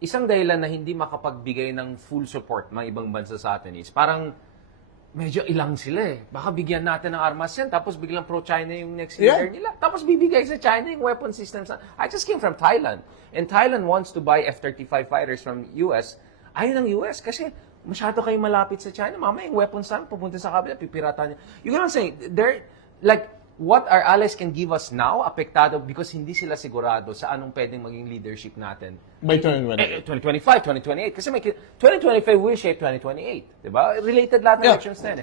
isang dahilan na hindi makapagbigay ng full support mga ibang bansa sa atin is parang medyo ilang sila eh. Baka bigyan natin ng armas yan, tapos biglang pro-China yung next leader nila. Tapos bibigay sa China yung weapon systems. I just came from Thailand. And Thailand wants to buy F-35 fighters from US. Ayaw ng US kasi masyado kayo malapit sa China. Mamaya yung weapons namin pupunta sa kabila, pipiratan niya. You know what I'm saying? What our allies can give us now, apektado because hindi sila sigurado sa anong pwedeng maging leadership natin. By 2028. 2025, 2028. Kasi 2025 will shape 2028. Diba? Related lahat ng elections na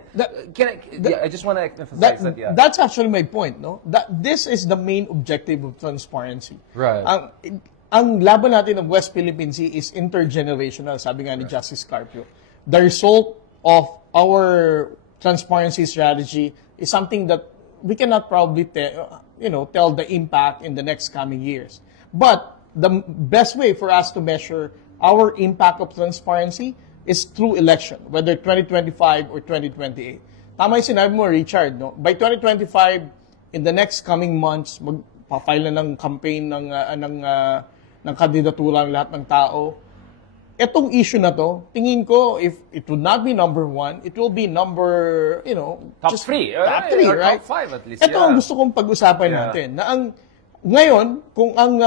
I just want to emphasize that. That's actually my point. This is the main objective of transparency. Right. Ang laban natin ng West Philippine Sea is intergenerational, sabi nga ni Justice Carpio. The result of our transparency strategy is something that we cannot probably tell the impact in the next coming years. But the best way for us to measure our impact of transparency is through election, whether 2025 or 2028. Tama yung sinabi mo, Richard. By 2025, in the next coming months, magpa-file na ng campaign ng kandidatura ng lahat ng tao. Etong issue na to, tingin ko, if it would not be number 1, it will be number, top 3. Top 3, right? Top 5 at least. Ito ang gusto kong pag-usapan natin. Na ngayon, kung ang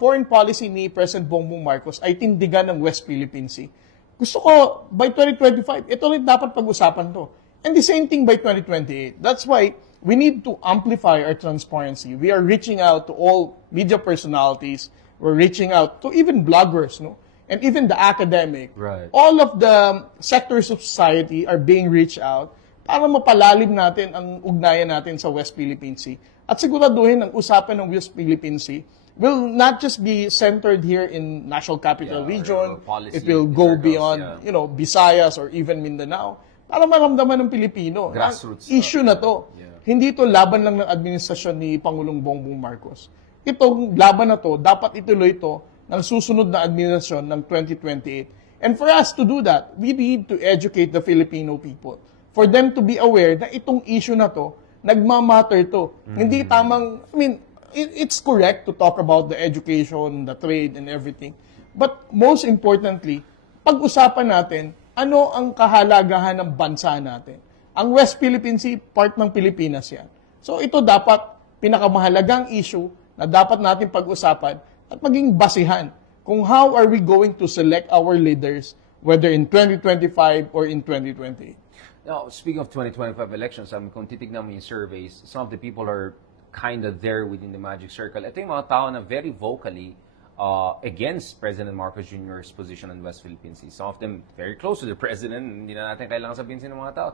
foreign policy ni President Bongbong Marcos ay tindigan ng West Philippine Sea, gusto ko, by 2025, ito rin dapat pag-usapan to. And the same thing by 2028. That's why we need to amplify our transparency. We are reaching out to all media personalities. We're reaching out to even bloggers, and even the academic. Right. All of the sectors of society are being reached out para mapalalim natin ang ugnayan natin sa West Philippine Sea. At siguraduhin ang usapan ng West Philippine Sea will not just be centered here in National Capital Region. It will go beyond, Visayas or even Mindanao. Para maramdaman ng Pilipino. Grassroots. Issue na to. Hindi ito laban lang ng administrasyon ni Pangulong Bongbong Marcos. Itong laban na to, dapat ituloy ito ng susunod na administrasyon ng 2028. And for us to do that, we need to educate the Filipino people. For them to be aware na itong issue na to, nagmamatter to. Hindi tamang, it's correct to talk about the education, the trade, and everything. But most importantly, pag-usapan natin, ano ang kahalagahan ng bansa natin. Ang West Philippine Sea, part ng Pilipinas yan. So ito dapat pinakamahalagang issue na dapat natin pag-usapan at maging basihan kung how are we going to select our leaders whether in 2025 or in 2028. Now, speaking of 2025 elections, kung titignan mo yung surveys, some of the people are kind of there within the magic circle. Ito yung mga tao na very vocally against President Marcos Jr.'s position on West Philippine Sea. Some of them very close to the President, hindi na natin kailangan sabihin sino mga tao.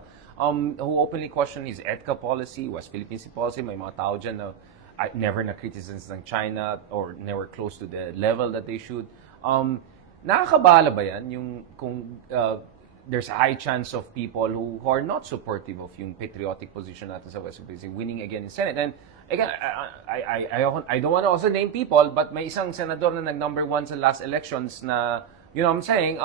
Who openly question his EDCA policy, West Philippine Sea policy. May mga tao dyan na never na criticize ng China or never close to the level that they should. Nakakabahala ba yan yung kung there's a high chance of people who are not supportive of yung patriotic position natin sa West Philippine Sea winning again in Senate? And again, I don't want to also name people, but may isang senador na nag-number 1 sa last elections na, you know what I'm saying,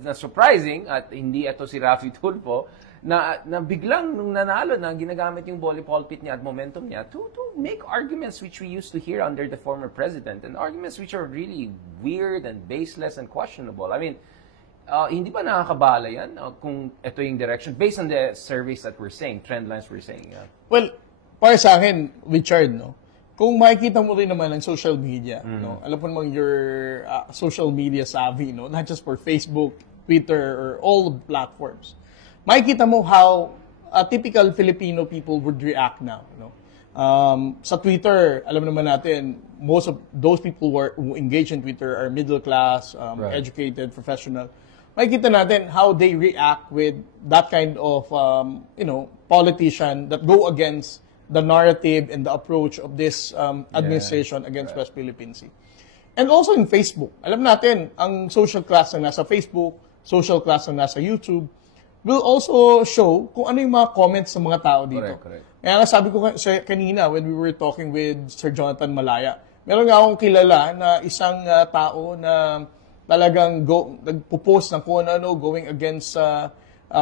na surprising, at hindi ito si Raffy Tulfo, na biglang nung nanalo na ginagamit yung volley pulpit niya at momentum niya to make arguments which we used to hear under the former president, and arguments which are really weird and baseless and questionable. I mean, hindi ba nakakabala yan kung ito yung direction based on the surveys that we're saying, trend lines we're saying? Well, para sa akin, Richard, no, kung makikita mo rin naman ang social media, no, alam mo namang you're social media savvy, no, not just for Facebook, Twitter, or all the platforms. Makikita mo how typical Filipino people would react now, no. Sa Twitter, alam naman natin, most of those people who engage in Twitter are middle class, Right. educated, professional. Makikita natin how they react with that kind of, politician that go against the narrative and the approach of this administration against West Philippine Sea. And also in Facebook. Alam natin, ang social class na nasa Facebook, social class na nasa YouTube, will also show kung ano yung mga comments ng mga tao dito. Correct. Kaya nga sabi ko kanina when we were talking with Sir Jonathan Malaya, meron nga akong kilala na isang tao na talagang nagpo-post ng kung ano going against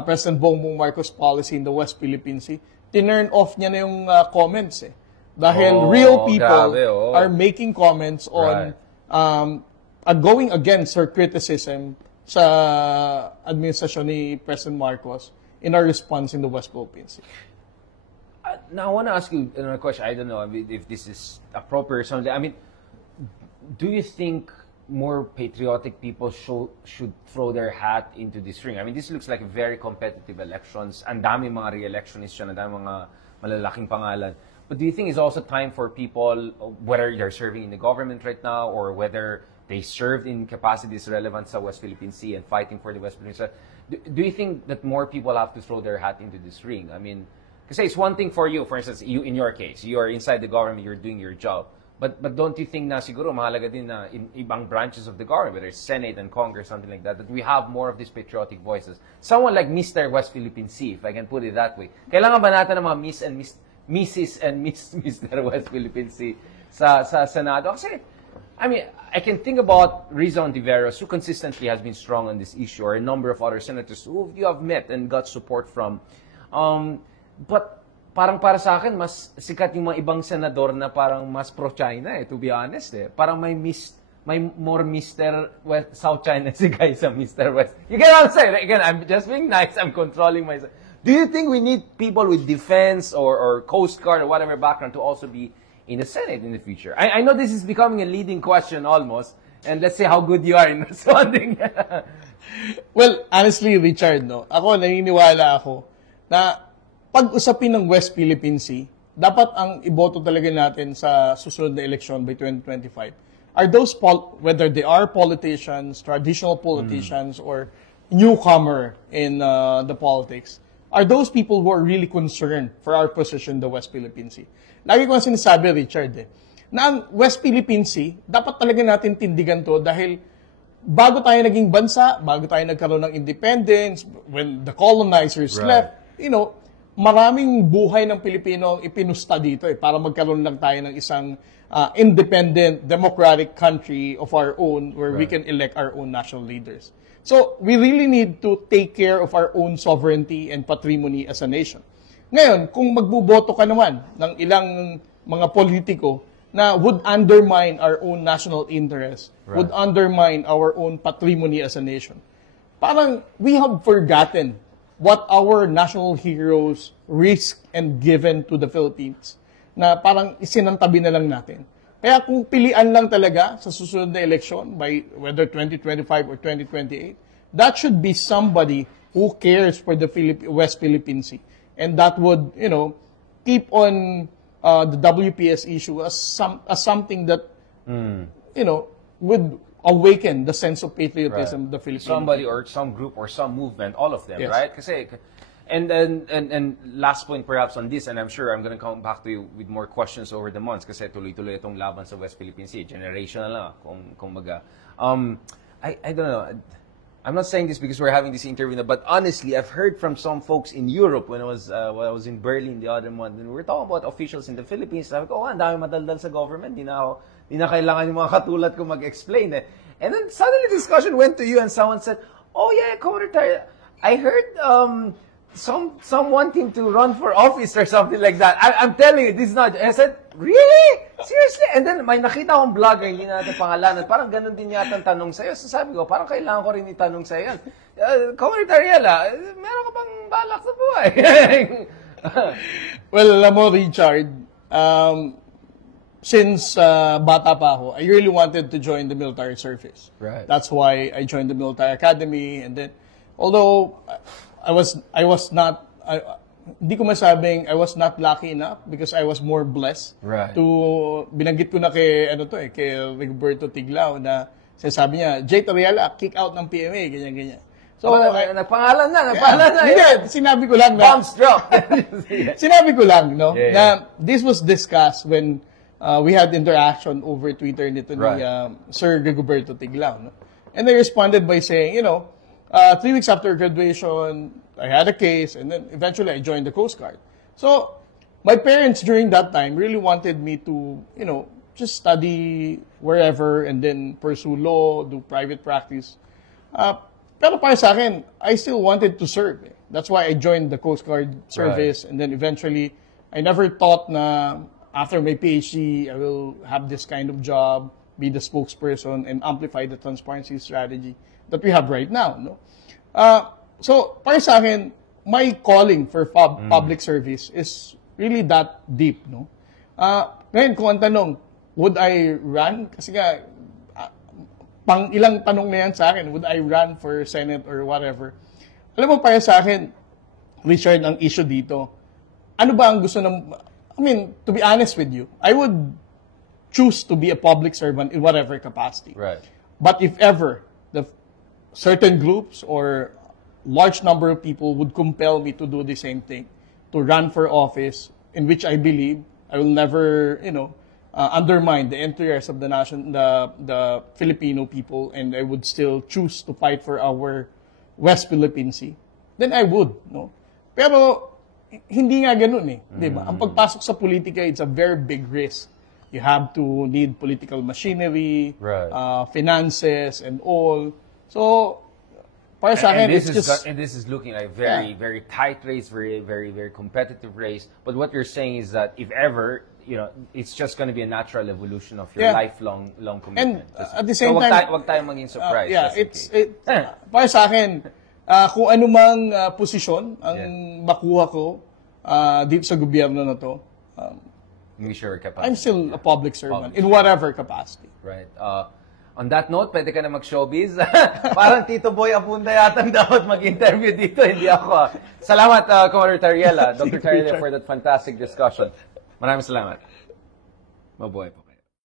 President Bongbong Marcos policy in the West Philippine Sea. Tinurn off niya na yung comments eh. Dahil real people are making comments on going against her criticism sa administrasyon ni President Marcos in our response in the West Philippine Sea. Now, I want to ask you another question. I don't know if this is appropriate or something. I mean, do you think more patriotic people should throw their hat into this ring? I mean, this looks like very competitive elections. Ang dami mga re-electionists dyan, ang dami mga malalaking pangalan. But do you think it's also time for people, whether they're serving in the government right now or whether they served in capacities relevant sa West Philippine Sea and fighting for the West Philippine Sea, do you think that more people have to throw their hat into this ring? I mean, kasi it's one thing for you, for instance, you in your case, you are inside the government, you're doing your job. But don't you think na siguro mahalaga din na in ibang branches of the government, whether it's Senate and Congress, something like that we have more of these patriotic voices? Someone like Mr. West Philippine Sea, if I can put it that way. Kailangan ba natin ng mga Mrs. and Mr. West Philippine Sea sa Senado? Kasi, I mean, I can think about Rizal Ontiveros, who consistently has been strong on this issue, or a number of other senators who you have met and got support from. But parang para sa akin, mas sikat yung mga ibang senador na parang mas pro-China to be honest Parang may more Mr. West, South China si guy sa Mr. West. You get what I'm saying? Again, I'm just being nice, I'm controlling myself. Do you think we need people with defense or Coast Guard or whatever background to also be in the Senate in the future? I know this is becoming a leading question almost, and let's see how good you are in responding. Well, honestly, Richard, no, ako naniniwala ako na pag-usapin ng West Philippine Sea, dapat ang iboto talaga natin sa susunod na election by 2025 are those, whether they are politicians, traditional politicians, or newcomer in the politics, are those people who are really concerned for our position in the West Philippine Sea. Lagi ko ang sinasabi, Richard, na ang West Philippine Sea, dapat talaga natin tindigan to dahil bago tayo naging bansa, bago tayo nagkaroon ng independence, when the colonizers left, maraming buhay ng Pilipino ang ipinusta dito para magkaroon lang tayo ng isang independent, democratic country of our own where we can elect our own national leaders. So, we really need to take care of our own sovereignty and patrimony as a nation. Ngayon, kung magbuboto ka naman ng ilang mga politiko na would undermine our own national interest, would undermine our own patrimony as a nation, parang we have forgotten what our national heroes risked and given to the Philippines na parang isinantabi na lang natin. Kaya kung pilian lang talaga sa susunod na election, by whether 2025 or 2028, that should be somebody who cares for the West Philippine Sea. And that would, keep on the WPS issue as something that, would awaken the sense of patriotism of the Philippines. Somebody or some group or some movement, all of them, Yes. right? Kasi, and last point perhaps on this, and I'm sure I'm going to come back to you with more questions over the months kasi tuloy-tuloy itong laban sa West Philippine Sea. Generational na, kung baga. I don't know. I'm not saying this because we're having this interview now, but honestly, I've heard from some folks in Europe when I was in Berlin the other month, and we were talking about officials in the Philippines. Sabi ko, ang dami madaldal sa government. Di na kailangan yung mga katulad ko mag-explain. And then suddenly the discussion went to you and someone said, oh yeah, Commodore, I heard some wanting to run for office or something like that. I'm telling you, this is not. I said, really? Seriously? And then may nakita akong vlogger, hindi natin pangalanan, parang ganun din yata ang tanong sa'yo. So sabi ko, parang kailangan ko rin itanong sa'yo yan. Commodore Ariela, meron ka bang balak sa buhay? Well, alam mo, Richard, since bata pa ako, I really wanted to join the military service. Right. That's why I joined the military academy. And then, although I was not, hindi ko masabing I was not lucky enough because I was more blessed. Right. Binanggit ko na kay Rigoberto Tiglao na sinasabi niya, Jay Ariela, kick out ng PMA, ganyan-ganyan. So, nagpangalan na. Hindi, sinabi ko lang na, Bombs drop. sinabi ko lang, no, Yeah. na this was discussed when we had interaction over Twitter nito ni Right. Sir Rigoberto Tiglao. No? And I responded by saying, 3 weeks after graduation, I had a case, and then eventually I joined the Coast Guard. So, my parents during that time really wanted me to, just study wherever and then pursue law, do private practice. Pero para sa akin, I still wanted to serve. That's why I joined the Coast Guard service, and then eventually, I never thought na after my PhD, I will have this kind of job, be the spokesperson, and amplify the transparency strategy that we have right now. No? So, para sa akin, my calling for public service is really that deep. No? Ngayon, kung ang tanong, would I run? Kasi nga, pang ilang tanong na yan sa akin, would I run for Senate or whatever? Alam mo, para sa akin, Richard, ang issue dito, ano ba ang gusto ng... to be honest with you, I would choose to be a public servant in whatever capacity. Right. But if ever, the certain groups or large number of people would compel me to do the same thing, to run for office, in which I believe I will never, undermine the interests of the nation, the Filipino people, and I would still choose to fight for our West Philippine Sea, then I would, no? Pero, hindi nga ganun eh. Di ba? Ang pagpasok sa politika, it's a very big risk. You have to need political machinery, Right. Finances, and all. So, para sa akin, And this is looking like very tight race, very competitive race. But what you're saying is that if ever, it's just going to be a natural evolution of your lifelong commitment. And at the same time, wag tayong maging surprised. Para sa akin, kung anumang posisyon ang makuha ko dito sa gobyerno na to, I'm still a public servant in whatever capacity. Right. On that note, pwede ka na mag-showbiz. Parang Tito Boy Abunda yata dapat mag-interview dito, hindi ako. Salamat, Commodore Tariela, Dr. Tariela, for that fantastic discussion. Maraming salamat. Mabuhay po.